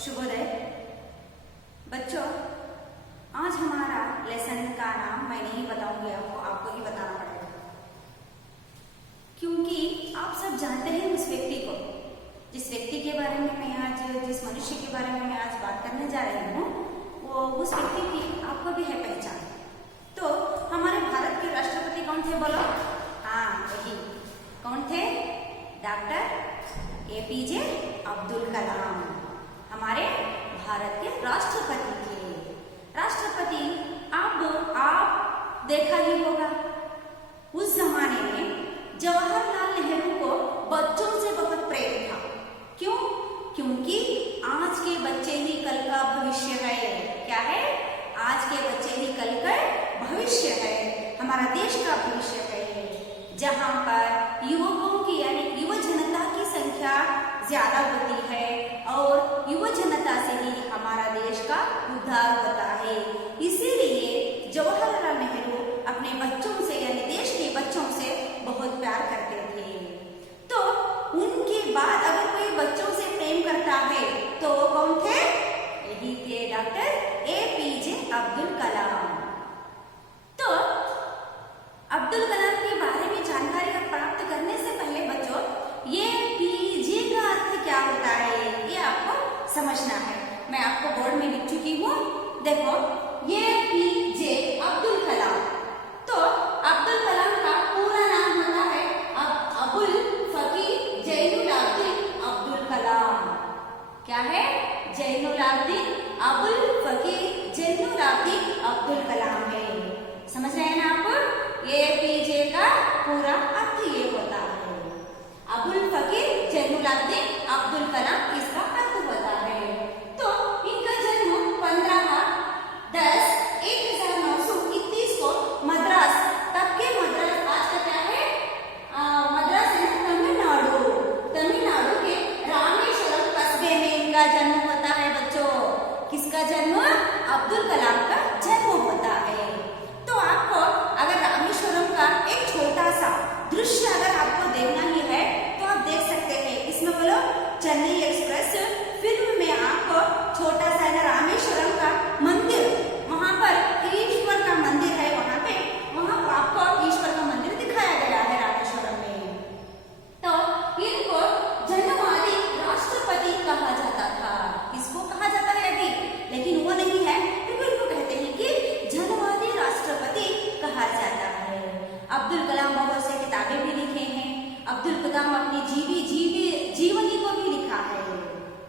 शुभोदय बच्चों। आज हमारा लेसन का नाम मैं नहीं बताऊंगी, आपको ही बताना पड़ेगा, क्योंकि आप सब जानते हैं उस व्यक्ति को, जिस व्यक्ति के बारे में मैं आज, जिस मनुष्य के बारे में मैं आज बात करने जा रही हूँ, वो उस व्यक्ति की आपको भी है पहचान। तो हमारे भारत के राष्ट्रपति कौन थे बोलो? हाँ, वही कौन थे? डॉक्टर एपीजे अब्दुल कलाम हमारे भारत के राष्ट्रपति थे। राष्ट्रपति आप देखा ही होगा, उस जमाने में जवाहरलाल नेहरू को बच्चों से बहुत प्रेम था। क्यों? क्योंकि आज के बच्चे ही कल का भविष्य है। क्या है? आज के बच्चे ही कल का भविष्य है, हमारा देश का भविष्य है, जहां पर युवकों की यानी युवा जनता की संख्या ज्यादा होती है और युवा जनता से ही हमारा देश का उद्धार होता है। इसीलिए जवाहरलाल नेहरू अपने बच्चों से यानी देश के बच्चों से बहुत प्यार करते थे। तो उनके बाद अगर कोई बच्चों से प्रेम करता है तो कौन थे? यही थे डॉक्टर एपीजे अब्दुल कलाम। तो अब्दुल कलाम के बारे में जानकारी प्राप्त करने से पहले बच्चों, ये पीजे का अर्थ क्या होता है ये आपको समझना है। मैं आपको बोर्ड में लिख चुकी हूँ, देखो, ये पीजे अब्दुल कलाम। तो अब्दुल कलाम का पूरा नाम होता है अबुल फकीर जैनुलाब्दीन अब्दुल कलाम। क्या है? जैनुलाब्दीन अबुल फकीर जैनुलाब्दीन अब्दुल कलाम है। समझ रहे हैं ना आप? ये पीजे का पूरा अर्थ ये होता है, अबुल फकीर जैनुलाब्दीन अब्दुल कलाम इसका अर्थ होता है। तो इनका जन्म 15/10/1931 को मद्रास, तब के मद्रास, आज का क्या है? मद्रास है तमिलनाडु के रामेश्वरम कस्बे में इनका जन्म होता है बच्चों। किसका जन्म? अब्दुल कलाम का जन्म होता है। तो आपको अगर रामेश्वरम का एक छोटा सा दृश्य अगर आपको देखना ही है तो आप देख सकते हैं। इसमें बोलो, चेन्नई एक्सप्रेस फिल्म में आपको छोटा सा रामेश्वरम का मंदिर, वहां पर ईश्वर का मंदिर है, वहां आपको ईश्वर का मंदिर दिखाया गया है रामेश्वरम में। तो इनको जन्मवादी राष्ट्रपति कहा जाता था। किसको कहा जाता है अभी? लेकिन वो नहीं है, क्योंकि इनको कहते हैं कि जन्मवादी राष्ट्रपति कहा जाता है। अब्दुल कलाम बहुत से किताबें भी लिखे हैं। अब्दुल कलाम अपनी जीवनी को भी लिखा है।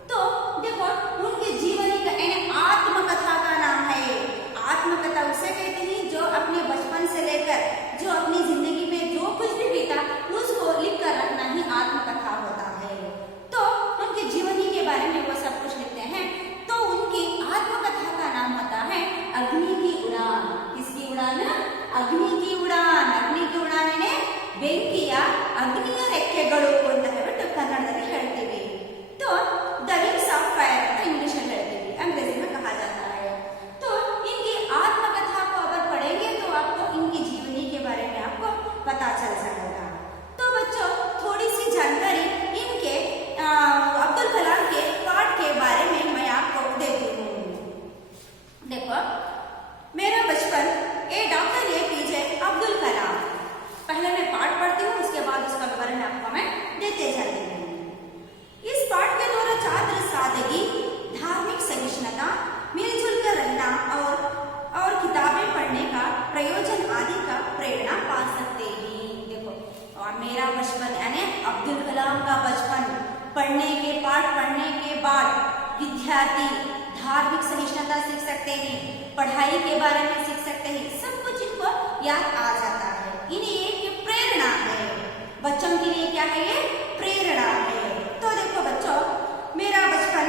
तो देखो, उनके जीवनी का आत्मकथा का नाम है। आत्मकथा उसे कहते हैं जो अपने बचपन से लेकर जो अपनी जिंदगी में जो कुछ भी बीता उसको लिख कर रखना ही आत्मकथा होता है। तो उनके जीवनी के बारे में वो सब कुछ लिखते हैं। तो उनकी आत्मकथा का नाम होता है अग्नि की उड़ान। किसकी उड़ान? अग्नि की उड़ान। अग्नि की उड़ान ने ಬೆಂಕಿಯ ಅಗ್ನಿಯ ರೆಕ್ಕೆಗಳು ಅಂತ ಹೇಳ್ಬಿಟ್ಟು ಕನ್ನಡದಲ್ಲಿ ಹೇಳ್ತೀವಿ। तो द विंग्स ऑफ फायर ಅಂತ इंग्लिश में ಹೇಳ್ತೀವಿ, अंग्रेजी में कहा जाता है। तो इनकी आत्मकथा को अगर पढ़ेंगे तो आपको इनकी जीवनी के बारे में आपको पता चल जाएगा। तो बच्चों, थोड़ी सी जानकारी इनके अब्दुल कलाम के पाठ के बारे में मैं आपको देती हूँ। देखो, मेरा बचपन डॉक्टर एपीजे अब्दुल कलाम। पहले मैं पाठ पढ़ती हूँ, उसके बाद उसका विवरण आपको मैं देते जाती हूँ। इस पाठ के द्वारा छात्र सादगी, धार्मिक सहिष्णुता, मिलजुल कर रहना और किताबें पढ़ने का प्रयोजन आदि का प्रेरणा पा सकते हैं। देखो, और मेरा बचपन यानी अब्दुल कलाम का बचपन, पाठ पढ़ने के बाद विद्यार्थी धार्मिक सहिष्णुता सीख सकते हैं, पढ़ाई के बारे में सीख सकते हैं, सब कुछ इनको याद आ जाता है। इन्हें एक प्रेरणा है, बच्चों के लिए क्या है? ये प्रेरणा है। तो देखो बच्चों, मेरा बचपन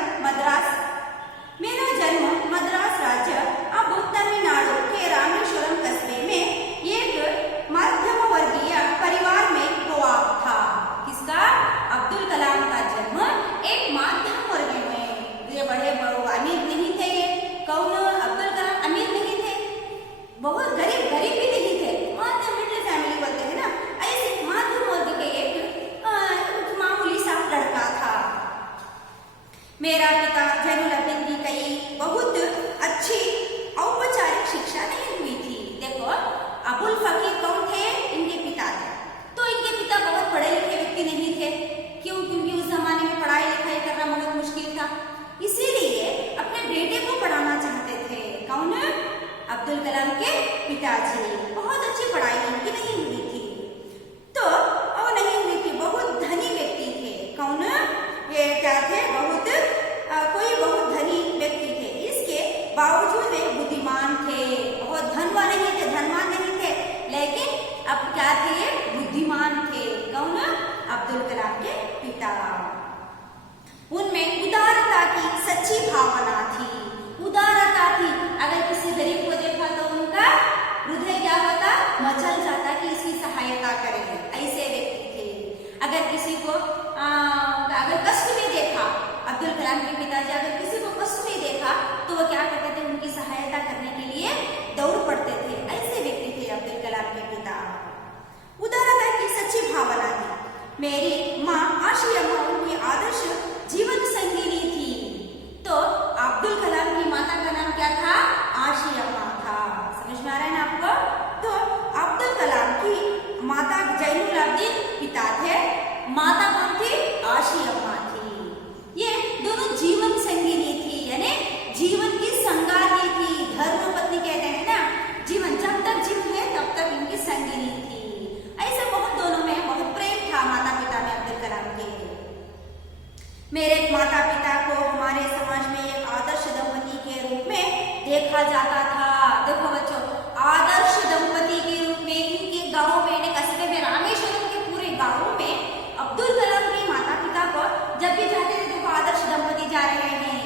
मेरा जन्म मद्रास राज्य अब तमिलनाडु के रामेश्वरम कस्बे में एक मध्यम वर्गीय परिवार में हुआ था। किसका? अब्दुल कलाम का जन्म एक मध्यम वर्ग में, ये बड़े अमीर नहीं थे। ये कौन? अब्दुल कलाम अमीर नहीं थे, बहुत गरीब भी नहीं थे, मध्यम मिडिल फैमिली बोलते हैं ना, ऐसे मध्यम वर्ग के एक मामूली सा लड़का था। मेरा पिता जैनुलाब्दीन अब्दुल कलाम के पिताजी। बहुत अच्छी पढ़ाई इनकी नहीं हुई थी, तो और नहीं हुई थी, बहुत धनी व्यक्ति थे। कौन? ये क्या थे? कोई बहुत धनी व्यक्ति थे। इसके बावजूद वे बुद्धिमान थे, बहुत धनवान नहीं थे, लेकिन अब क्या थे? ये बुद्धिमान थे। कौन? अब्दुल कलाम के पिता। उनमें उदारता की सच्ची भावना थी, उदारता थी। अगर किसी गरीब को देखा तो उनका हृदय क्या होता? मचल जाता कि इसकी सहायता करें। ऐसे व्यक्ति थे। अगर किसी को अगर कष्ट में देखा, अब्दुल कलाम के पिताजी अगर किसी को कष्ट में देखा तो वो क्या करते थे? उनकी सहायता करने के लिए दौड़ पड़ते थे। ऐसे व्यक्ति थे अब्दुल कलाम के पिता। उदारता की सच्ची भावना थी। मेरी माँ आशिया अम्मा उनकी आदर्श जीवन संगिनी थी। तो अब्दुल कलाम की माता का नाम क्या था? आशिया अम्मा था। समझ में आ रहा है ना आपको? तो अब्दुल कलाम की माता जैनुल आबदीन पिता थे, माता कौन थी? आशिया अम्मा थी। ये दोनों जीवन संगिनी थी, यानी जीवन की संगाती थी। धर्म पत्नी कहते हैं ना, जीवन जब तक जीवन है तब तक इनकी संगिनी थी। ऐसे बहुत दोनों में बहुत प्रेम था माता पिता में अब्दुल कलाम के। मेरे माता पिता को हमारे समाज में एक आदर्श दंपति के रूप में देखा जाता था। देखो बच्चों, आदर्श दंपति के रूप में इनके गांव में, कस्बे में, रामेश्वरम के पूरे गांव में अब्दुल कलाम के माता पिता को जब भी जाते थे, देखो आदर्श दंपति जा रहे हैं,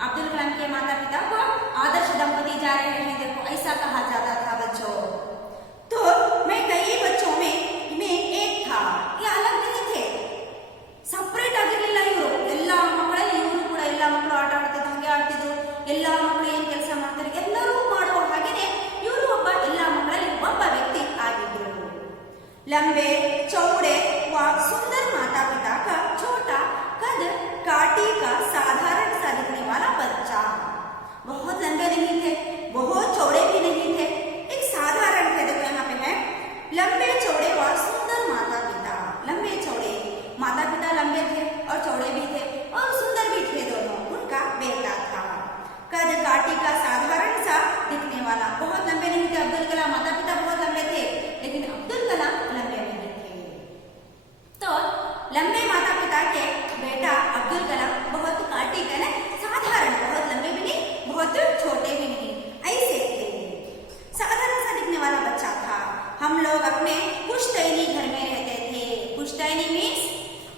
अब्दुल कलाम के माता पिता को आदर्श दंपति जा रहे हैं, देखो ऐसा कहा जाता था बच्चों। तो मैं कई बच्चों में एक था, ये अलग नहीं थे, ಸಪರೇಟ್ ಆಗಿರಲಿಲ್ಲ ಇವರು। ಎಲ್ಲ ಮಕ್ಕಳಲ್ಲಿ ಇವರು ಕೂಡ ಎಲ್ಲ ಮಕ್ಕಳು ಆಟ ಆಡ್ತಿದ್ರು, ಹಂಗೆ ಆಡ್ತಿದ್ರು, ಎಲ್ಲ ಮಕ್ಕಳು ಏನ್ ಕೆಲಸ ಮಾಡ್ತಾರೆ ಎಲ್ಲರೂ ಮಾಡುವ ಹಾಗೇನೆ ಇವರು ಒಬ್ಬ ಎಲ್ಲ ಮಕ್ಕಳಲ್ಲಿ ಒಬ್ಬ ವ್ಯಕ್ತಿ ಆಗಿದ್ರು। लंबे चौड़े व सुंदर माता पिता का छोटा कद काटी का साधारण सा दिखने वाला बच्चा। बहुत लंबे नहीं थे, बहुत चौड़े भी नहीं थे, एक साधारण थे। देखो यहाँ पे है लंबे चौड़े व सुंदर माता पिता। लंबे चौड़े माता पिता, लंबे थे और चौड़े भी थे और सुंदर भी थे, दोनों उनका बेटा था। कद काटी का साधारण सा दिखने वाला, बहुत लंबे नहीं थे अब्दुल कलाम, माता पिता बहुत लंबे थे, लेकिन अब्दुल कलाम लंबे नहीं थे। तो लंबे माता पिता के बेटा अब्दुल कलाम बहुत काटी का ना, साधारण, बहुत लंबे भी नहीं, बहुत छोटे भी नहीं, ऐसे थे, साधारण सा दिखने वाला बच्चा था। हम लोग अपने पुश्तैनी घर में रहते थे। पुश्तैनी मीन्स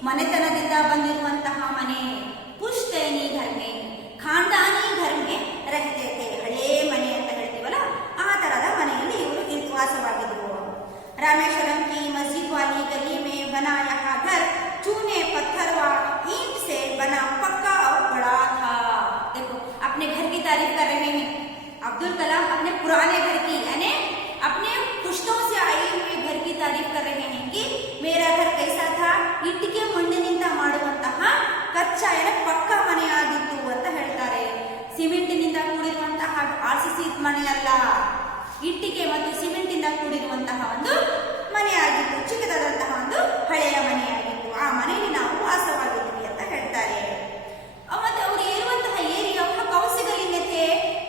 ಮನೆತನದಿಂದ ಬಂದಿರುವಂತಹ ಮನೆ, ಪುಶ್ತೈನಿ घर में, ಖಾನ್ದಾನಿ घर में रहते थे। ಹಳೆ ಮನೆ ಅಂತ ಹೇಳ್ತೀವಲ್ಲ, ಆ ತರದ ಮನೆಯಲ್ಲಿ ಇವರು ವಾಸವಾಗಿದ್ರು। रामेश्वरम की मस्जिद वाली गली में बना यह घर चूने पत्थर व ईंट से बना पक्का और बड़ा था। देखो अपने घर की तारीफ कर रहे हैं अब्दुल कलाम, अपने पुराने घर की, यानी अपने पुश्तों से आए हुए घर की तारीफ कर रहे हैं कि मेरा घर कैसा था? ಇಟ್ಟಿಗೆ ಮಣ್ಣಿನಿಂದ ಮಾಡುವಂತಹ ಕಚ್ಚಾ ಪಕ್ಕ ಮನೆಯಾಗಿತ್ತು ಅಂತ ಹೇಳ್ತಾರೆ। ಸಿಮೆಂಟಿನಿಂದ ಕೂಡಿರುವಂತಹ ಆರ್ಸಿಸಿ ಮನೆಯಲ್ಲ, ಇಟ್ಟಿಗೆ ಮತ್ತು ಸಿಮೆಂಟಿಂದ ಕೂಡಿರುವಂತಹ ಒಂದು ಮನೆಯಾಗಿತ್ತು, ಚಿಕ್ಕದಾದಂತಹ ಒಂದು ಹಳೆಯ ಮನೆಯಾಗಿತ್ತು। ಆ ಮನೆಯಲ್ಲಿ ನಾವು ವಾಸವಾಗಿದ್ವಿ ಅಂತ ಹೇಳ್ತಾರೆ। ಮತ್ತೆ ಅವರು ಇರುವಂತಹ ಏರಿಯಾ ಕೌನ್ಸಿ ಗಲಿ थे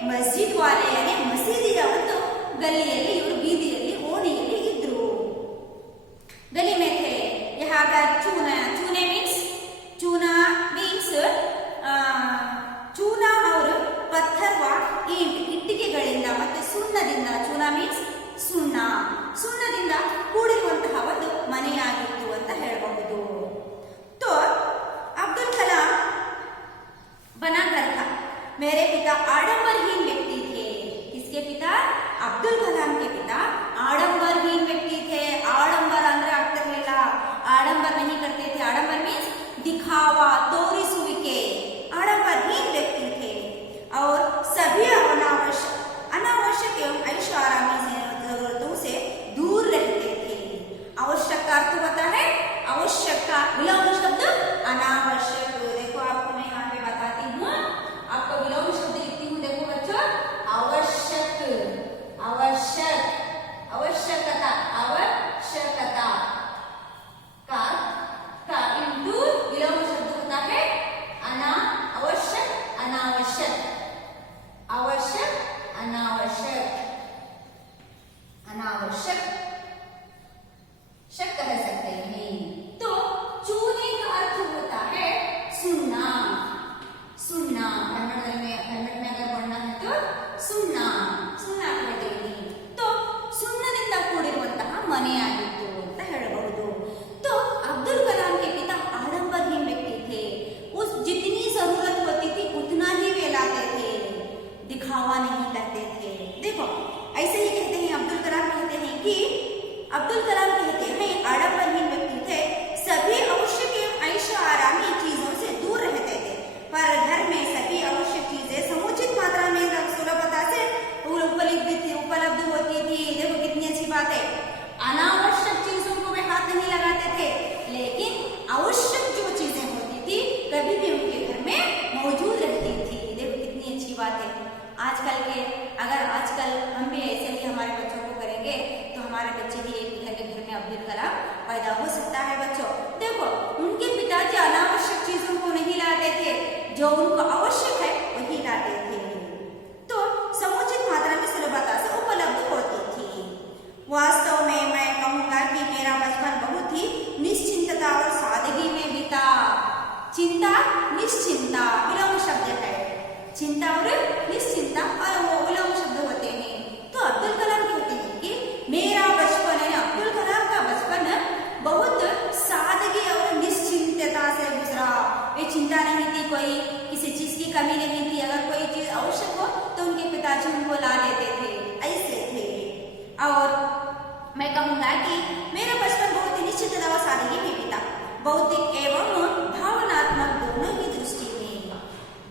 ಮಸ್ಜಿದ್ ವಾಲೆ, ಯಾನಿ ಮಸೀದಿಯ ಒಂದು ಗಲ್ಲಿಯಲ್ಲಿ, ಇವರು ಬೀದಿಯಲ್ಲಿ, ಓಣಿಯಲ್ಲಿ ಇದ್ರು। गली में थे। यहाँ का चूना, चूने मीन्स चूना और पत्थर व ईंट, ಇಟ್ಟಿಗೆಗಳಿಂದ ಮತ್ತೆ ಸುಣ್ಣದಿಂದ, ಚೂನಾ ಮೀನ್ಸ್ ಸುಣ್ಣದಿಂದ ಕೂಡಿರುವಂತಹ ಒಂದು ಮನೆಯಾಗಿತ್ತು ಅಂತ ಹೇಳಬಹುದು। तो अब्दुल कलाम बना घर था। मेरे पिता आडंबरहीन व्यक्ति थे। किसके पिता? अब्दुल कलाम के पिता आडंबरहीन व्यक्ति थे। आडंबर ಅಂದ್ರೆ ಆಗ್ತಿರಲಿಲ್ಲ, आडंबर नहीं करते थे। आडंबर मीन्स दिखावा, तोरिसुविके। आडंबरहीन व्यक्ति थे और सभी अनावश्यक एवं ऐशोआरामी जरूरतों से दूर रहते थे। आवश्यक का अर्थ होता है आवश्यक का विलोम शब्द अनावश्यक। देखो आपको मैं यहाँ पे बताती हूँ, आपको विलोम शब्द लिखती हूँ। देखो बच्चों, आवश्यक, आवश्यक, आवश्यकता, आवश्यकता का इंटू विलोम शब्द होता है आवश्यक, अनावश्यक, आवश्यक, अनावश्यक। जो उनको आवश्यक है वही लाते थे, तो समुचित मात्रा में सुलभता से उपलब्ध होती थी। वास्तव में मैं कहूँगा कि मेरा बचपन बहुत ही निश्चिंतता और सादगी में बीता। चिंता, निश्चिंता विलोम शब्द है। चिंता और निश्चिंता और वो विलोम शब्द होते हैं। तो अब्दुल कलाम कहते हैं कि मेरा बचपन है, अब्दुल कलाम का बचपन बहुत सादगी और निश्चिंतता से गुजरा। वे चिंता नहीं थी, कोई किसी चीज की कमी नहीं थी। अगर कोई चीज आवश्यक हो तो उनके पिताजी उनको ला देते थे, ऐसे थे। और मैं कहूँगा कि मेरा बचपन बहुत ही निश्चिंतता और सादगी में बीता, भौतिक एवं भावनात्मक दोनों ही दृष्टि में।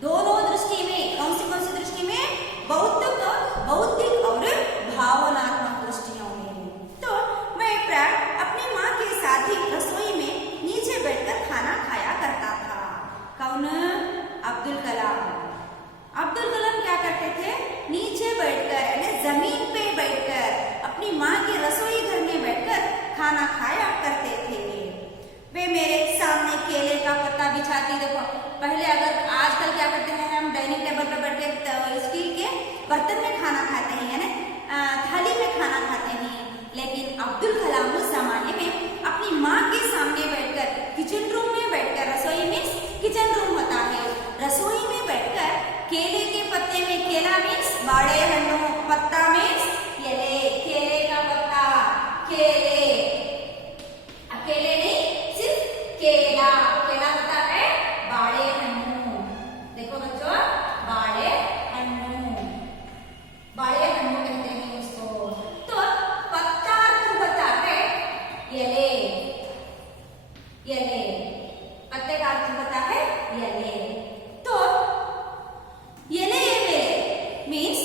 दोनों दृष्टि में, कौन सी दृष्टि में? भौतिक और भावनात्मक दृष्टियों में। तो मैं प्राय अपनी माँ के साथ ही रसोई में नीचे बैठकर खाना खाया करता था। कौन? अब्दुल कलाम। अब्दुल कलाम क्या करते थे? नीचे बैठकर यानी जमीन पे बैठकर अपनी माँ के रसोई घर में बैठकर खाना खाया करते थे। वे मेरे सामने केले का पत्ता बिछाती। देखो पहले, अगर आजकल क्या करते हैं, हम डाइनिंग टेबल पर बैठ के स्टील के बर्तन में खाना खाते हैं, यानी थाली में खाना खाते हैं। लेकिन अब्दुल कलाम उस जमाने में अपनी माँ के सामने बैठकर, किचन रूम में बैठकर, रसोई मीन्स किचन रूम होता है, रसोई में बैठकर केले के पत्ते में, केला मीन्स बाड़े हन्नू, पत्ता मीन्स केले, केले का पत्ता, केले, अकेले नहीं, केला, केला होता है बाड़े हन्नू। देखो बच्चों, बाड़े हन्नू, बाड़े हन्नू कहते हैं उसको। तो पत्ता अर्थ होता है यले, यले, पत्ते का अर्थ होता है यले। तो यले मीन्स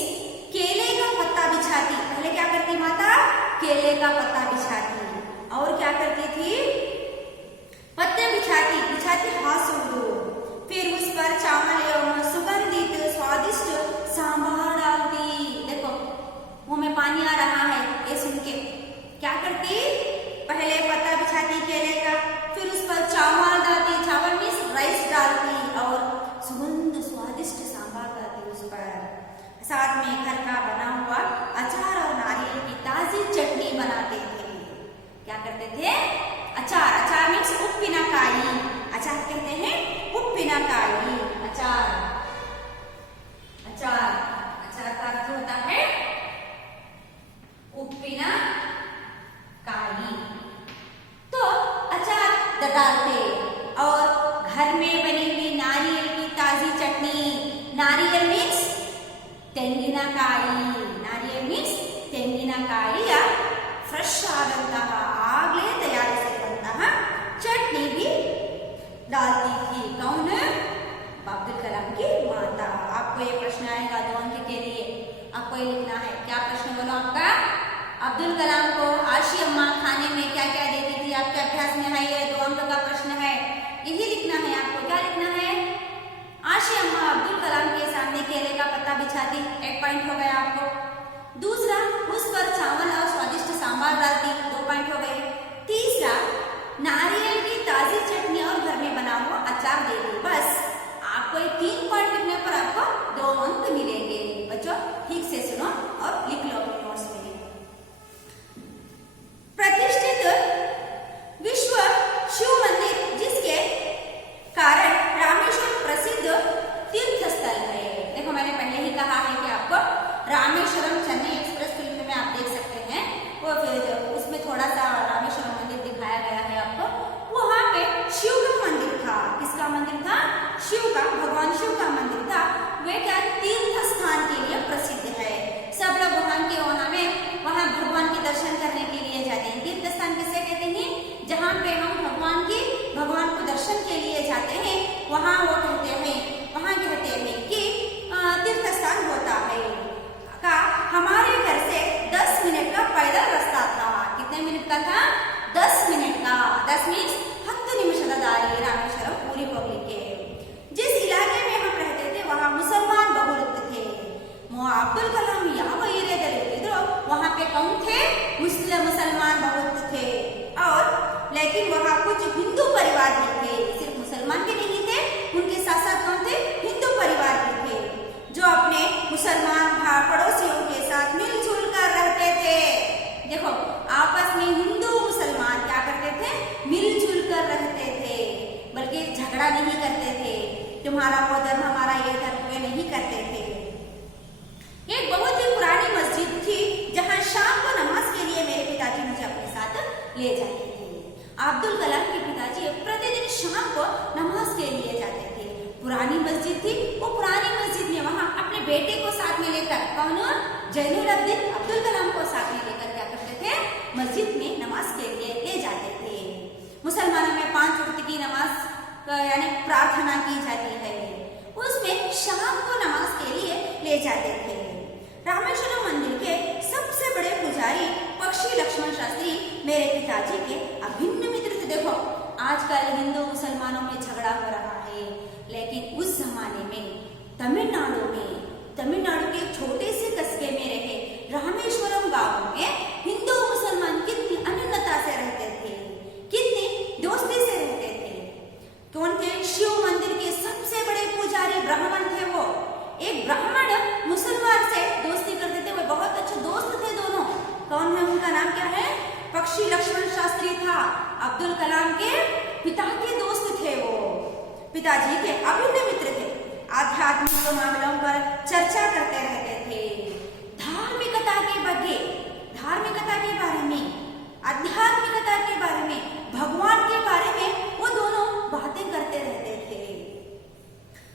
केले का पत्ता बिछाती। पहले क्या करती माता? केले का पत्ता बिछाती। और क्या करती थी? पत्ते बिछाती हाथ दो, फिर उस पर चावल एवं सुगंधित स्वादिष्ट सांभर डालती। देखो मुंह में पानी आ रहा है ये सुन के। क्या करती? पहले पत्ता बिछाती केले का, फिर उस पर चावल डालती, चावल मीन्स राइस डालती, और सुगंध स्वादिष्ट सांभर डालती उस पर। साथ में घर का बना हुआ अचार और नारियल की ताजी चटनी बनाते थे। क्या करते थे? अचार, अचार मीन्स उप्पिनकाई। अचार कहते हैं उप्पिनकाई, अचार, अचार, अचार का अर्थ होता है उप्पिनकाई। तो अचार डालते और घर में बनी हुई नारियल की ताजी चटनी। नारियल मीन्स तेंगिनकाई, नारियल मीन्स तेंगिनकाई या फ्रेश आದಂತಹ ಆಗ್ಲೇ ತಯಾರಿಸಿರುವಂತಹ चटनी भी डालती थी। कौन? अब्दुल कलाम की माता। आपको ये प्रश्न आएगा 2 अंक के लिए, आपको ये लिखना है। क्या प्रश्न बोलो आपका? अब्दुल कलाम को आशी अम्मा खाने में क्या क्या देती थी? आपके अभ्यास में है ये 2 अंक का प्रश्न है, यही लिखना है आपको। क्या लिखना है? आशी अम्मा अब्दुल कलाम के सामने केले का पत्ता बिछाती, 1 पॉइंट हो गया आपको। दूसरा, उस पर चावल और स्वादिष्ट सांभर डालती, 2 पॉइंट हो गए। तीसरा, नारियल की ताजी चटनी और घर में बना हुआ अचार देती। बस आपको 3 पॉइंट लिखने पर आपको 2 अंक मिलेंगे। बच्चों ठीक से सुनो और लिख लो अपने नोट्स में। प्रतिष्ठित विश्व शिव मंदिर, जिसके कारण रामेश्वर प्रसिद्ध तीर्थ स्थल है। देखो मैंने पहले ही कहा है कि आपको रामेश्वरम चेन्नई एक्सप्रेस फिल्म में आप देख सकते हैं, वो फिर उसमें थोड़ा सा रामेश्वरम मंदिर दिखाया गया है आपको। वहां पे शिव का मंदिर था। किसका मंदिर था? शिव का, भगवान शिव का मंदिर था। वे क्या तीर्थ स्थान के लिए प्रसिद्ध है। सब लोग वहां भगवान के दर्शन करने के लिए जाते हैं। तीर्थ स्थान किसे कहते हैं? जहाँ पे हम भगवान को दर्शन के लिए जाते हैं, वहाँ वो कहते हैं कि तीर्थ स्थान होता है। का हमारे घर से 10 मिनट का पैदल रास्ता था। कितने मिनट का था? 10 मिनट का। 10 मीन्स 10 निमिषದ ದಾರಿ रामेश्वरम पूरी होगी के। जिस इलाके में हम रहते थे वहाँ मुसलमान बहुल थे। झगड़ा नहीं करते थे, तुम्हारा वो धर्म हमारा ये धर्म, वे नहीं करते थे। एक बहुत ही पुरानी मस्जिद थी जहां शाम को नमाज के लिए मेरे पिताजी मुझे अपने साथ ले जाते थे। अब्दुल कलाम के पिताजी प्रतिदिन शाम को नमाज के लिए जाते थे। पुरानी मस्जिद थी, वो पुरानी मस्जिद में वहां अपने बेटे को साथ में लेकर, कौन, जैनुल अब्दीन अब्दुल कलाम को साथ में लेकर क्या करते थे, मस्जिद में नमाज के लिए ले जाते थे। मुसलमानों में 5 वक्त की नमाज यानी प्रार्थना की जाती है, उसमें शाम को नमाज के लिए ले जाते थे। रामेश्वरम मंदिर के सबसे बड़े पुजारी पक्षी लक्ष्मण शास्त्री मेरे पिताजी के अभिन्न मित्र थे। देखो आजकल हिंदू मुसलमानों में झगड़ा हो रहा है, लेकिन उस जमाने में तमिलनाडु के छोटे से कस्बे में रहे रामेश्वरम गांव में हिंदू मुसलमान कितनी अनन्यता से रहते थे, कितनी दोस्ती से रहते थे। कौन थे? शिव मंदिर के सबसे बड़े पुजारी ब्राह्मण थे। वो एक ब्राह्मण मुसलमान से दोस्ती करते थे, वो बहुत अच्छे दोस्त थे दोनों। कौन है? उनका नाम क्या है? पक्षी लक्ष्मण शास्त्री था, अब्दुल कलाम के पिता के दोस्त थे। वो पिताजी के अभिन्न मित्र थे। आध्यात्मिक मामलों पर चर्चा करते रहते थे, धार्मिकता के बारे में, आध्यात्मिकता के बारे में, भगवान के बारे में वो दोनों बातें करते रहते थे।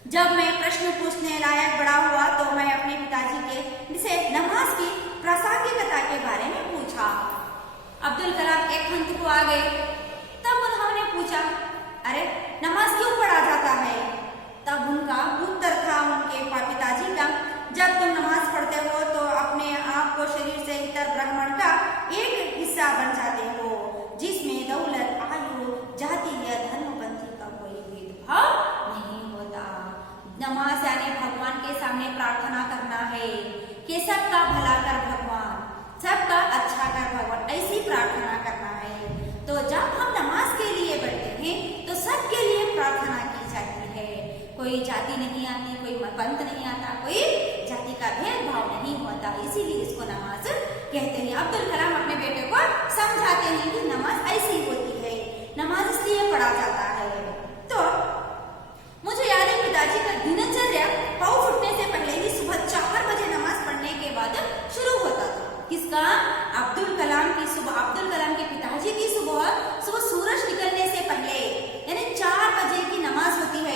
जब मैं प्रश्न पूछने लायक बड़ा हुआ तो मैं अपने पिताजी के से नमाज की प्रासंगिकता के बारे में पूछा। अब्दुल कलाम एक हंत को आ गए, तब उन्होंने पूछा, अरे नमाज क्यों पढ़ा जाता है? तब उनका उत्तर था उनके पिताजी का, जब तुम नमाज पढ़ते हो तो अपने आप को शरीर से इतर ब्राह्मण का एक हिस्सा बन जाते हो, जिसमें दौलत, आयु, जाति या धर्मपंथी का कोई भेदभाव नहीं होता। नमाज यानी भगवान के सामने प्रार्थना करना है कि सबका भला कर भगवान, सबका अच्छा कर भगवान, ऐसी प्रार्थना करना है। तो जब हम नमाज के लिए बैठते हैं तो सबके लिए प्रार्थना की जाती है। कोई जाति नहीं आती, कोई पंथ नहीं आता, कोई जाति का भेदभाव नहीं होता, इसीलिए इसको नमाज कहते हैं। अब्दुल कलाम अपने बेटे को समझाते हैं कि नमाज ऐसी होती है, नमाज इसलिए पढ़ा जाता है। तो मुझे याद है पिताजी का दिनचर्या पाँव फुटने से पहले ही सुबह 4 बजे नमाज पढ़ने के बाद शुरू होता था। किसका? अब्दुल कलाम की सुबह, अब्दुल कलाम के पिताजी की सुबह सूरज निकलने से पहले यानी 4 बजे की नमाज होती है।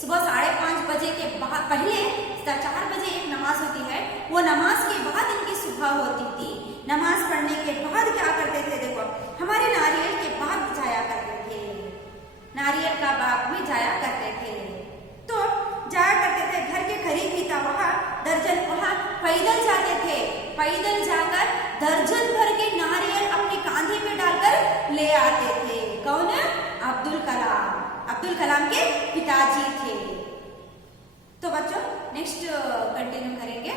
सुबह 5:30 बजे के पहले 4 बजे एक नमाज होती है, वो नमाज के बाद इनकी सुबह होती थी। नमाज पढ़ने के बाद क्या करते थे? देखो हमारे नारियल के बाग जाया करते थे, नारियल का बाग में जाया करते थे। तो जाया करते थे, घर के करीब ही था, वहाँ पैदल जाते थे, पैदल जाकर दर्जन भर के नारियल अपने कांधे पे डालकर ले आते थे। कौन? अब्दुल कलाम, अब्दुल कलाम के पिताजी थे। तो बच्चों नेक्स्ट कंटिन्यू करेंगे।